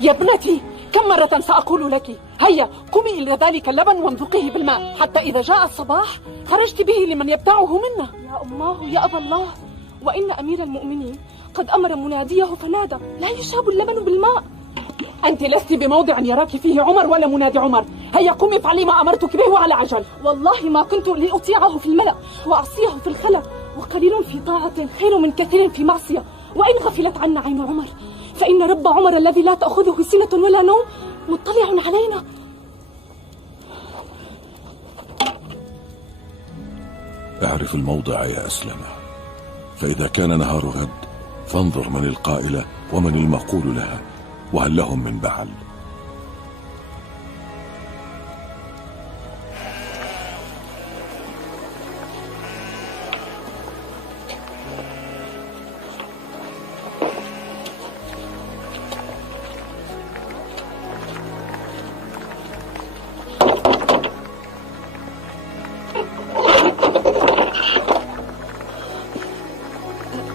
يا ابنتي، كم مرة سأقول لك؟ هيا قومي إلى ذلك اللبن وانذقيه بالماء، حتى إذا جاء الصباح خرجت به لمن يبتاعه منا. يا أماه يا أبا الله، وإن أمير المؤمنين قد أمر مناديه فنادى: لا يشاب اللبن بالماء. أنت لست بموضع يراك فيه عمر ولا منادي عمر. هيا قومي افعلي ما أمرتك به وعلى عجل. والله ما كنت لأطيعه في الملأ وأعصيه في الخلا، وقليل في طاعة خير من كثير في معصية. وإن غفلت عنا عين عمر فإن رب عمر الذي لا تأخذه سنة ولا نوم مطلع علينا. اعرف الموضع يا أسلمة، فإذا كان نهار غد فانظر من القائلة ومن المقول لها، وهل لهم من بعل.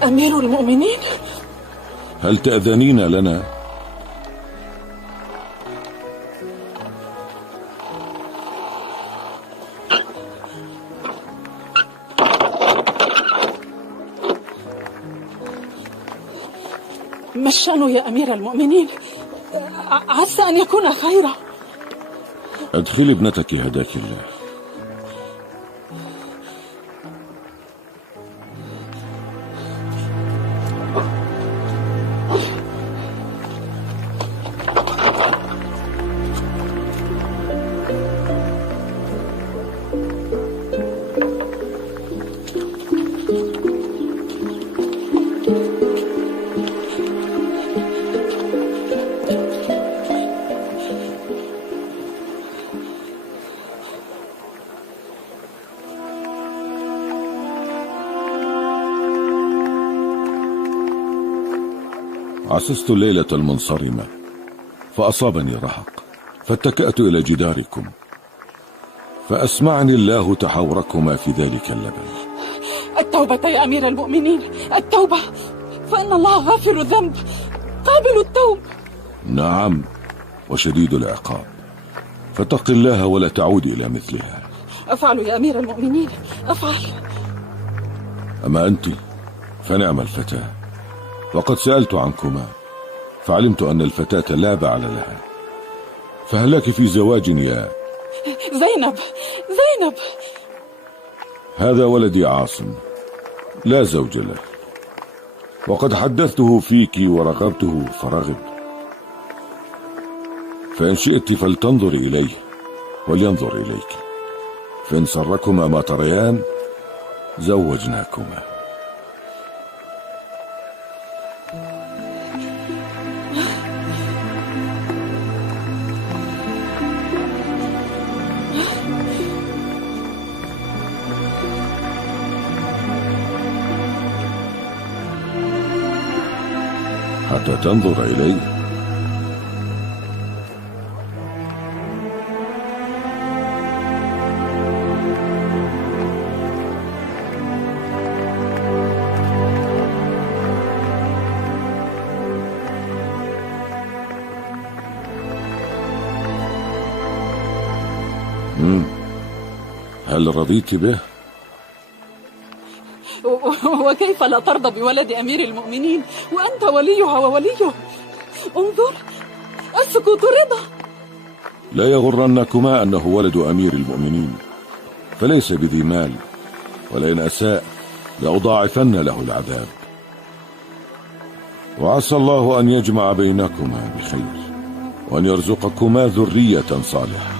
أمير المؤمنين، هل تأذنين لنا؟ ما الشأن يا أمير المؤمنين؟ عسى أن يكون خيرا. أدخلي ابنتك هداك الله. عسست الليلة المنصرمة فأصابني رهق، فاتكأت إلى جداركم فأسمعني الله تحاوركما في ذلك اللبن. التوبة يا أمير المؤمنين، التوبة، فإن الله غافر الذنب قابل التوب. نعم، وشديد العقاب، فاتق الله ولا تعود إلى مثلها. أفعل يا أمير المؤمنين، أفعل. أما أنت فنعم الفتاة، وقد سألت عنكما فعلمت أن الفتاة لا بعل لها، فهل لك في زواج يا زينب؟ زينب، هذا ولدي عاصم لا زوج له، وقد حدثته فيك ورغبته فرغب، فإن شئت فلتنظر إليه ولينظر إليك، فإن سركما ما تريان زوجناكما. حتى تنظر إليه. هل رضيت به؟ وكيف لا ترضى بولد أمير المؤمنين وأنت وليها ووليه؟ انظر، السكوت رضا. لا يغرنكما أنه ولد أمير المؤمنين، فليس بذي مال، ولئن أساء لأضاعفن له العذاب، وعسى الله أن يجمع بينكما بخير وأن يرزقكما ذرية صالحة.